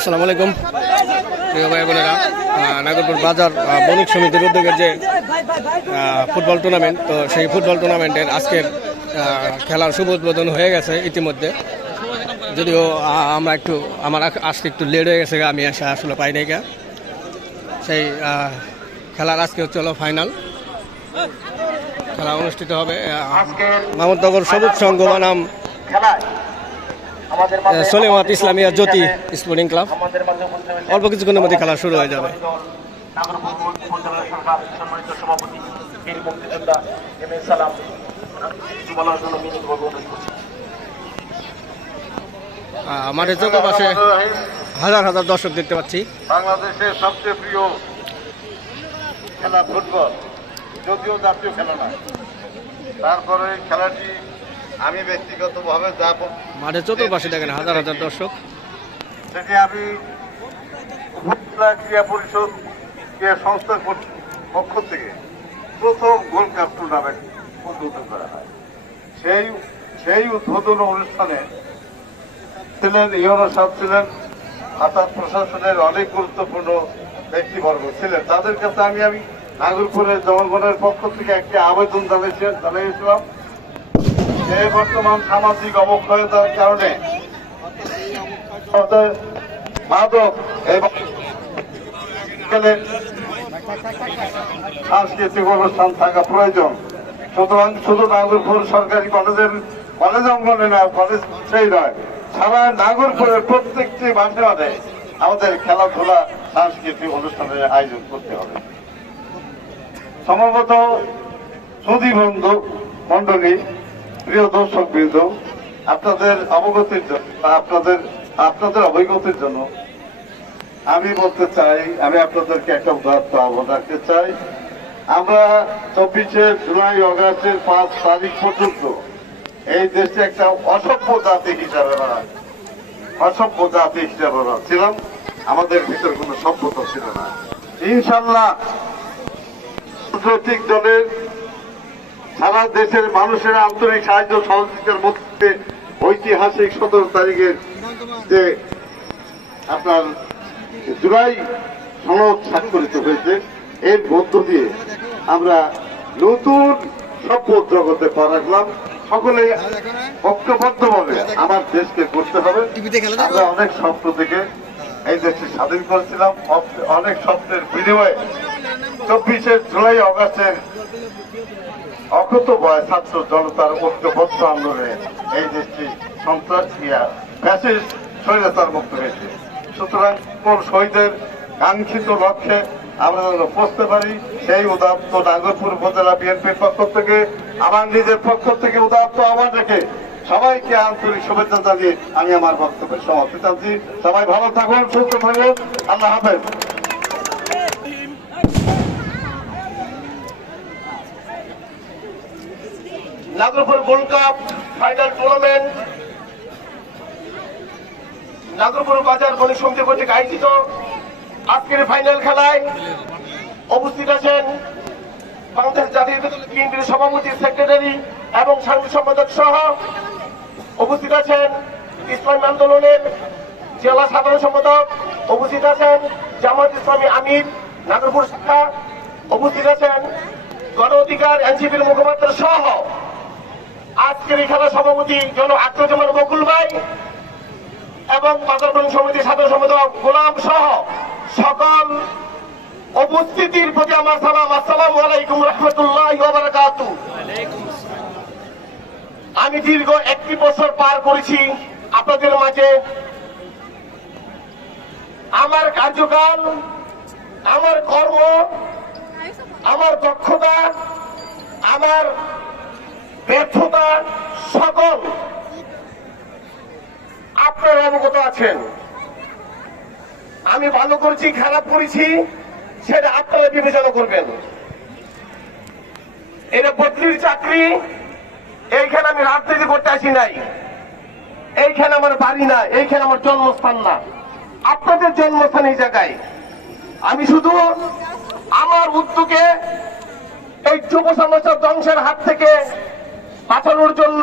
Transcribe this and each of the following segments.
আসসালামু আলাইকুম। প্রিয় ভাই বোনেরা নাগরপুর বাজার বণিক সমিতির উদ্যোগে যে ফুটবল টুর্নামেন্ট তো সেই ফুটবল টুর্নামেন্টের আজকের খেলার শুভ উদ্বোধন হয়ে গেছে ইতিমধ্যে। যদিও আমরা একটু আমার আজকে একটু লেট হয়ে গেছে আমি আসা আসলে পাই নাই গা। সেই খেলার আজকে হচ্ছে হলো ফাইনাল খেলা অনুষ্ঠিত হবে মামুদনগর সবুজ সংঘ বনাম সলিমাত ইসলামিয়া জ্যোতি স্পোর্টিং ক্লাব আমাদের অল্প কিছুক্ষণের মধ্যে খেলা শুরু হয়ে যাবে। মাঠের চতুর্পাশে হাজার হাজার দর্শক দেখতে পাচ্ছি। বাংলাদেশের সবচেয়ে প্রিয় খেলা ফুটবল যদিও জাতীয় খেলা না। তারপরে খেলাটি আমি ব্যক্তিগতভাবে যা মাঠে চতুর্পাশে দেখেন হাজার হাজার দর্শক। সেটি আমি উপজেলা ক্রীড়া পরিষদ ক্রীড়া সংস্থার পক্ষ- থেকে প্রথম গোল্ড কাপ টুর্নামেন্ট উদ্বোধন করা হয়। সেই সেই উদ্বোধন অনুষ্ঠানে ছিলেন ইউনো সাহেব ছিলেন আসাম প্রশাসনের অনেক গুরুত্বপূর্ণ ব্যক্তিবর্গ ছিলেন। তাদের কাছে আমি আমি নাগরপুরের জনগণের পক্ষ থেকে একটি আবেদন জানিয়েছি জানিয়েছিলাম। যে বর্তমান সামাজিক অবক্ষয়তার কারণে মাদক এবং সাংস্কৃতিক অনুষ্ঠান থাকা প্রয়োজন। সুতরাং শুধু নাগরপুর সরকারি কলেজের কলেজ অঙ্গনে না, কলেজ সেই নয়, সারা নাগরপুরের প্রত্যেকটি মাঠে মাঠে আমাদের খেলাধুলা, সাংস্কৃতিক অনুষ্ঠানের আয়োজন করতে হবে। সম্ভবত সুদী বন্ধু মন্ডলী প্রিয় দর্শক বৃন্দ আপনাদের অবগতির জন্য আপনাদের আপনাদের অবগতির জন্য, আমি বলতে চাই, আমি আপনাদেরকে একটা উদাহরণ আহ্বান রাখতে চাই। আমরা চব্বিশে জুলাই, অগাস্টের পাঁচ তারিখ পর্যন্ত এই দেশে একটা অসভ্য জাতি হিসাবে অসভ্য জাতি হিসাবে ছিলাম। আমাদের ভিতর কোনো সভ্যতা ছিল না। ইনশাল্লাহ রাজনৈতিক দলের সারা দেশের মানুষের আন্তরিক সাহায্য সহযোগিতার মধ্যে ঐতিহাসিক সতেরো তারিখের যে আপনার জুলাই সনদ স্বাক্ষরিত হয়েছে, এর মধ্য দিয়ে আমরা নতুন সভ্য জগতে পা রাখলাম। সকলে ঐক্যবদ্ধভাবে আমার দেশকে করতে হবে। আমরা অনেক স্বপ্ন থেকে এই দেশকে স্বাধীন করেছিলাম। অনেক স্বপ্নের বিনিময়ে চব্বিশে জুলাই অগাস্টের অকত বয় ছাত্র জনতার ঐক্যবদ্ধ আন্দোলনে এই দেশটি সন্ত্রাস ইয়া ফ্যাসিস্ট স্বৈরাচার মুক্ত হয়েছে। সুতরাং কোন শহীদের কাঙ্ক্ষিত লক্ষ্যে আমরা যেন পৌঁছতে পারি, সেই উদাত্ত নাগরপুর উপজেলা বিএনপির পক্ষ থেকে, আমার নিজের পক্ষ থেকে উদাত্ত আহ্বান রেখে সবাইকে আন্তরিক শুভেচ্ছা জানিয়ে আমি আমার বক্তব্যের সমাপ্তি চাচ্ছি। সবাই ভালো থাকুন, সুস্থ থাকুন। আল্লাহ হাফেজ। Nagarpur gold cup final tournament. Nagarpur বাজার গণিত সমিতি কর্তৃক আয়োজিত আজকের ফাইনাল খেলায় উপস্থিত আছেন বাংলাদেশ জাতীয় সভাপতি, সেক্রেটারি এবং সাংবাদিক সম্পাদক সহ উপস্থিত আছেন ইসলামী আন্দোলনের জেলা সাধারণ সম্পাদক, উপস্থিত আছেন জামাত ইসলামী আমির, নাগরপুর শাখা, উপস্থিত আছেন গণ অধিকার এনসিপির মুখপাত্র সহ আজকের এই খেলার সভাপতি জন আত্মজমান বকুল ভাই এবং বাজারবন সমিতির সাধারণ সম্পাদক গোলাম সহ সকল উপস্থিতির প্রতি আমার সালাম। আসসালামু আলাইকুম রহমতুল্লাহ আমি দীর্ঘ একটি বছর পার করেছি আপনাদের মাঝে। আমার কার্যকাল, আমার কর্ম, আমার দক্ষতা, আমার ব্যর্থতা সকল। আপনারা অবগত আছেন। আমি ভালো করেছি, খারাপ করেছি, সেটা আপনারা বিবেচনা করবেন। এটা বদলির চাকরি, এইখানে আমি রাজনীতি করতে আসি নাই। এইখানে আমার বাড়ি না, এইখানে আমার জন্মস্থান না। আপনাদের জন্মস্থান এই জায়গায়। আমি শুধু আমার উদ্যোগে এই যুব সমাজের ধ্বংসের হাত থেকে বাঁচানোর জন্য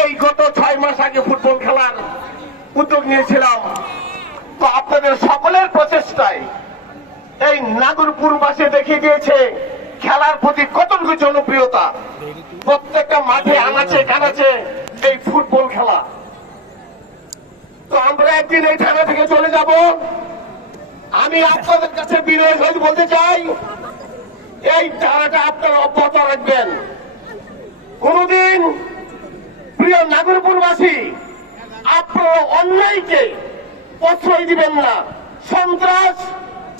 এই গত ছয় মাস আগে ফুটবল খেলার উদ্যোগ নিয়েছিলাম। তো আপনাদের সকলের প্রচেষ্টায় এই নাগরপুরবাসী দেখিয়ে দিয়েছে খেলার প্রতি কতটুকু জনপ্রিয়তা। প্রত্যেকটা মাঠে আনাচে কানাচে এই ফুটবল খেলা। তো আমরা একদিন এই থানা থেকে চলে যাব। আমি আপনাদের কাছে বিনয় সহিত বলতে চাই, এই ধারাটা আপনারা অব্যাহত রাখবেন। কোনদিন প্রিয় নাগরপুরবাসী, আপনারা অন্যায়কে প্রশ্রয় দিবেন না। সন্ত্রাস,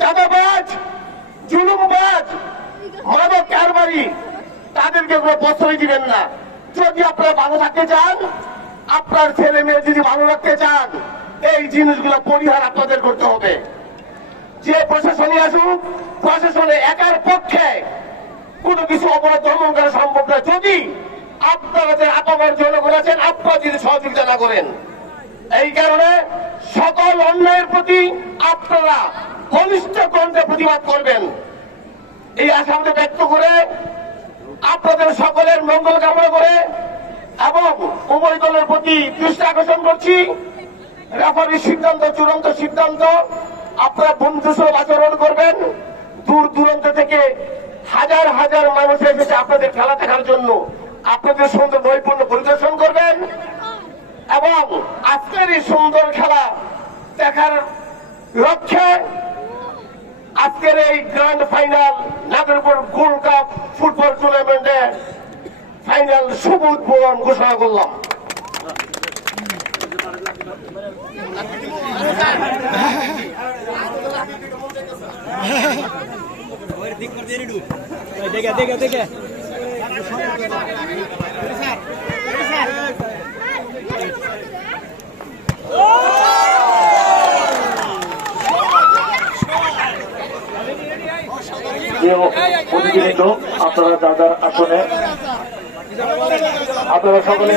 চাঁদাবাজ, জুলুমবাজ, মাদক কারবারি, তাদেরকে কোনো প্রশ্রয় দিবেন না। যদি আপনারা ভালো থাকতে চান, আপনার ছেলে মেয়ে যদি ভালো রাখতে চান, এই জিনিসগুলো পরিহার আপনাদের করতে হবে। যে প্রশাসনে আসুক, প্রশাসনে একার পক্ষে কোনো কিছু অপরাধ দমন করা সম্ভব না। যদি আপনারা যে আপামার আপনারা যদি সহযোগিতা করেন। এই কারণে সকল অন্যায়ের প্রতি আপনারা ঘনিষ্ঠ কণ্ঠে প্রতিবাদ করবেন। এই আশা ব্যক্ত করে আপনাদের সকলের মঙ্গল কামনা করে এবং উভয় দলের প্রতি দৃষ্টি আকর্ষণ করছি। রেফারির সিদ্ধান্ত, চূড়ান্ত সিদ্ধান্ত, আপনারা বন্ধুসুলভ আচরণ করবেন। দূর দূরান্ত থেকে হাজার হাজার মানুষ এসেছে আপনাদের খেলা দেখার জন্য। আপনাদের সুন্দর নৈপুণ্য পরিদর্শন করবেন। এবং আজকের এই সুন্দর খেলা দেখার লক্ষ্যে আজকের এই grand final Nagarpur gold cup football টুর্নামেন্টে ফাইনাল শুভ উদ্বোধন ঘোষণা করলাম। দেখে দেখে দেখে। প্রতিনিধিত্ব আপনারা যার যার আসনে আপনারা সকলে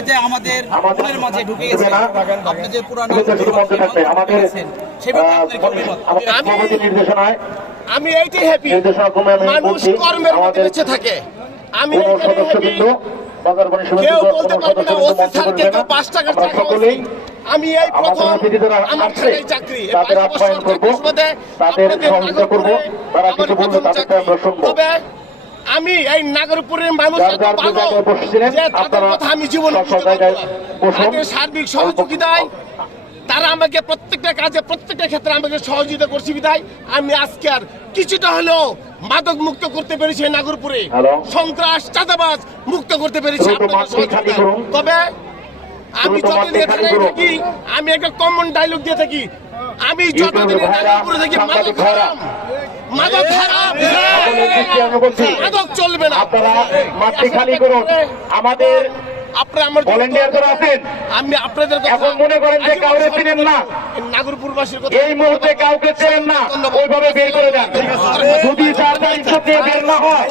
যে আমাদের আমাদের মাঝে ঢুকে গেছেন আপনি যে পুরানো। আমাদের সভাপতি নির্দেশনায় আমি এইটাই হ্যাপি মানুষ কর্মের মধ্যে বেঁচে থাকে। আমি কেউ বলতে পারবে না ওসি স্যারকে কেউ পাঁচ টাকার সকলেই আমি এই প্রথম আমার ছেলের চাকরি। তবে আমি এই নাগরপুরের মানুষ যে তাদের কথা আমি জীবন সার্বিক সহযোগিতায় তারা আমাকে প্রত্যেকটা কাজে প্রত্যেকটা ক্ষেত্রে আমাকে সহযোগিতা করছে বিধায় আমি আজকে আর কিছুটা হলেও মাদক মুক্ত করতে পেরেছি নাগরপুরে। সন্ত্রাস চাঁদাবাজ মুক্ত করতে পেরেছি। তবে আমি যতদিন এখানে থাকি আমি একটা কমন ডায়লগ দিয়ে থাকি। আমি যতদিন নাগরপুরে থাকি মাদক। হারাম। মাদক হারাম। মাদক চলবে না। আপনারা মাঠটি খালি করুন। আমাদের আপনারা আমার ভলেন্টিয়ার আছেন আমি আপনাদের কথা এখন মনে করেন যে কাউকে চিনেন না। নাগরপুরবাসীর কথা এই মুহূর্তে কাউকে চেনেন না ওইভাবে বের করে দেন। যদি দিয়ে বের না হয়